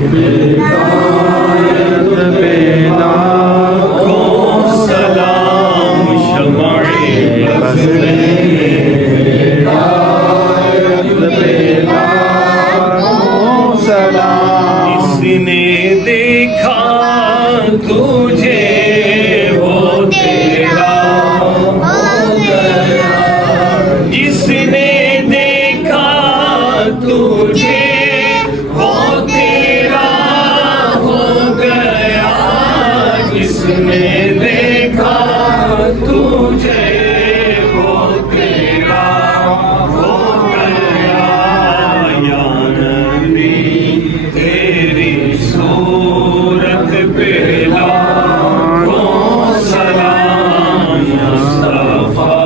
हिदायत पे लाखों सलाम शमाए बज़ में हिदायत पे लाखों सलाम। जिसने देखा तुझे वो तेरा हो गया, जिसने देखा तुझे वो तेरा हो गया, जिसने देखा तुझे वो तेरा हो गया। या नबी तेरी सूरत पे लाखों सलाम, मुस्तफा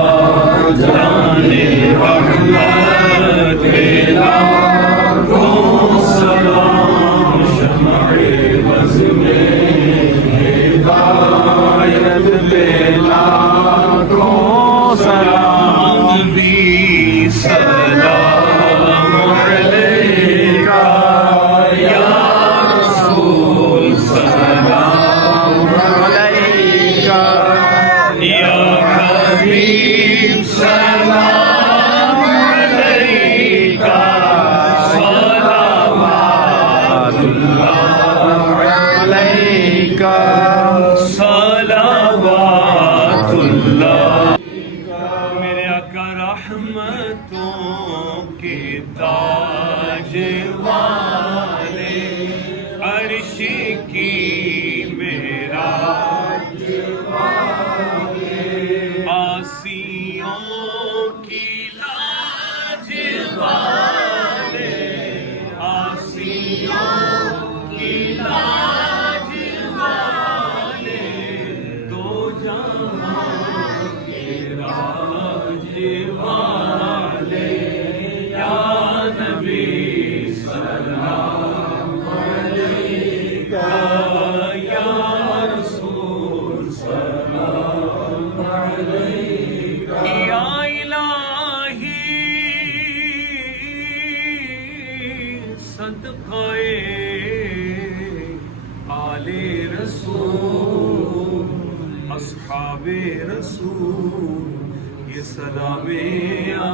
जाने रहमत पे लाखों सलाम, शमाए बज़ में हिदायत पे लाखों सलाम। भी सलाम अलैका या रसूल, सलाम अलैका या हबीब, सलाम अलैका सलावतुल्लाह अलैका सलावतुल्लाह। मेरे आका रहमतों के ताज वाले, अर्श की मेराज वाले, आसियों की लाज वाले, आसियों की लाज वाले, दो जहां के राज वाले। या नबी सलाम अलैका या रसूल सलाम अलैका। या इलाही सदक़े आले रसूल, अस्हाबे रसूल, ये सलामे आ